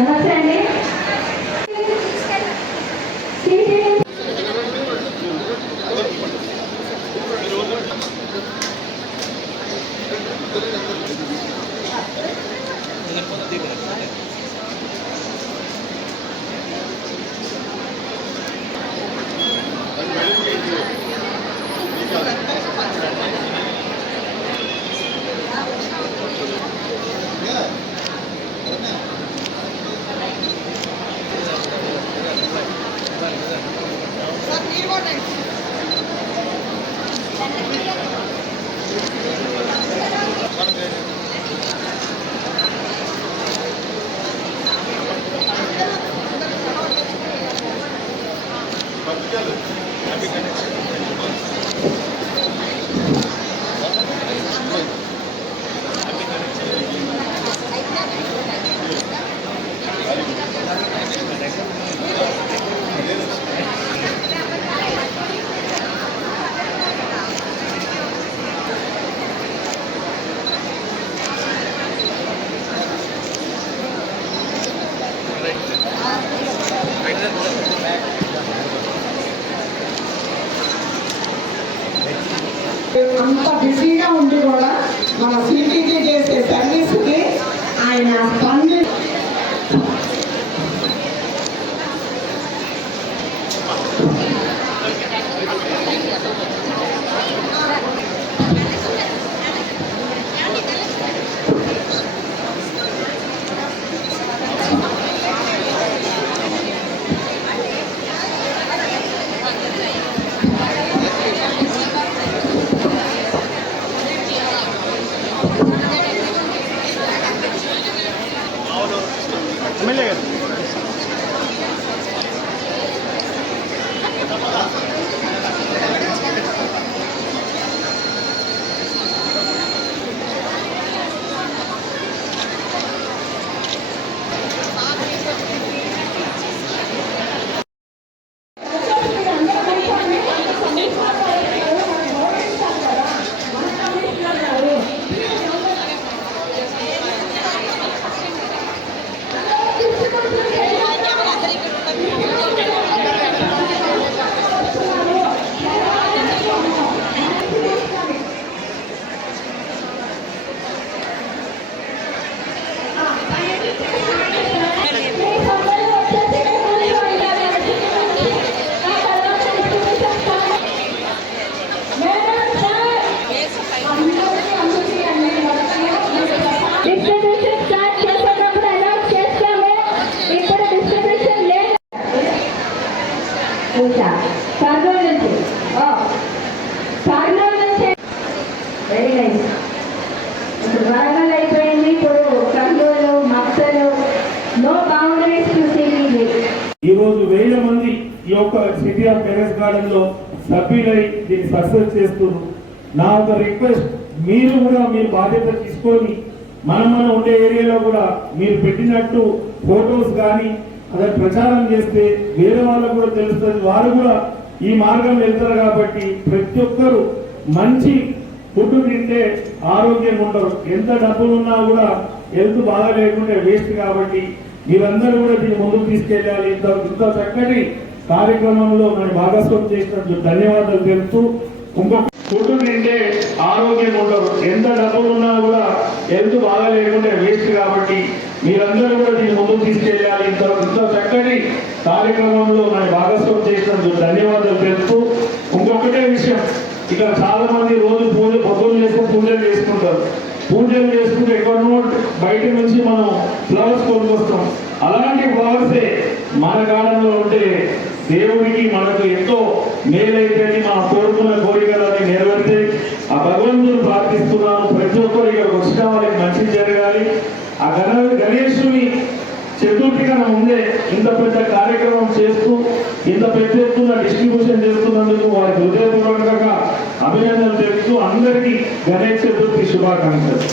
నమస్తే అండి. అంత బిజీగా ఉండి కూడా మన సిటీకి చేసే సర్వీస్కి ఆయన స్పంది వెరీ నైస్. ఇప్పుడు వరంగల్ అయిపోయింది, ఇప్పుడు Kurnool, Maktal, no boundaries to city. ఈ రోజు వేల మంది ఈ యొక్క సిటీ ఆఫ్ టెర్రస్ గార్డెన్ లో సభ్యులై దీన్ని సక్సెస్ చేస్తున్నారు. నా ఒక రిక్వెస్ట్, మీరు కూడా మీరు బాధ్యత తీసుకొని మనం ఉండే ఏరియాలో కూడా మీరు పెట్టినట్టు ఫోటోస్ కానీ అదే ప్రచారం చేస్తే వేరే వాళ్ళకు కూడా తెలుస్తుంది, వారు కూడా ఈ మార్గం వెళ్తారు. కాబట్టి ప్రతి ఒక్కరు మంచి ఫుడ్ తింటే ఆరోగ్యంగా ఉంటారు. ఎంత డబ్బులు ఉన్నా కూడా హెల్త్ బాగా లేకుంటే వేస్ట్. కాబట్టి మీరందరూ కూడా దీన్ని ముందుకు తీసుకెళ్ళాలి. ఇంత చక్కటి కార్యక్రమంలో మనం భాగస్వామ్యం చేసినందుకు ధన్యవాదాలు తెలుపుతూ, ఇంకొక ఫుడ్ తింటే ఆరోగ్యంగా ఉండరు. ఎంత డబ్బులు ఉన్నా కూడా హెల్త్ బాగా లేకుంటే వేస్ట్. కాబట్టి మీరందరూ కూడా దీన్ని ముందుకు తీసుకెళ్ళాలి. ఇంత చక్కటి కార్యక్రమంలో మనం భాగస్వామ్యం చేసినందుకు ధన్యవాదాలు తెలుపుతూ, ఇంకొకటే విషయం, ఇక్కడ చాలా మంది రోజు పొద్దులు చేస్తే పూజలు చేసుకుంటారు. పూజలు చేసుకుంటే ఎక్కడో బయట నుంచి మనం ఫ్లవర్స్ కొనుక్కొస్తాం. అలాంటి ఫ్లవర్సే మన గార్డెన్లో ఉంటే దేవుడికి మనకు ఎంతో మేలైతే మనం కోరుకున్న కోరికలని నెరవేర్తే ఆ భగవంతుని ప్రార్థిస్తున్నాను. ప్రతి ఒక్కరు ఇక్కడికి వచ్చిన వాళ్ళకి మంచి జరగాలి. ఆ గణేశుని చతుర్థి కన్నా ముందే ఇంత పెద్ద కార్యక్రమం చేస్తూ ఇంత పెద్ద ఎత్తున డిస్ట్రిబ్యూషన్ చేస్తున్నందుకు వారి హృదయపూర్వకంగా అభినందనలు తెలుపుతూ అందరికీ గణేష్ చతుర్థి శుభాకాంక్షలు.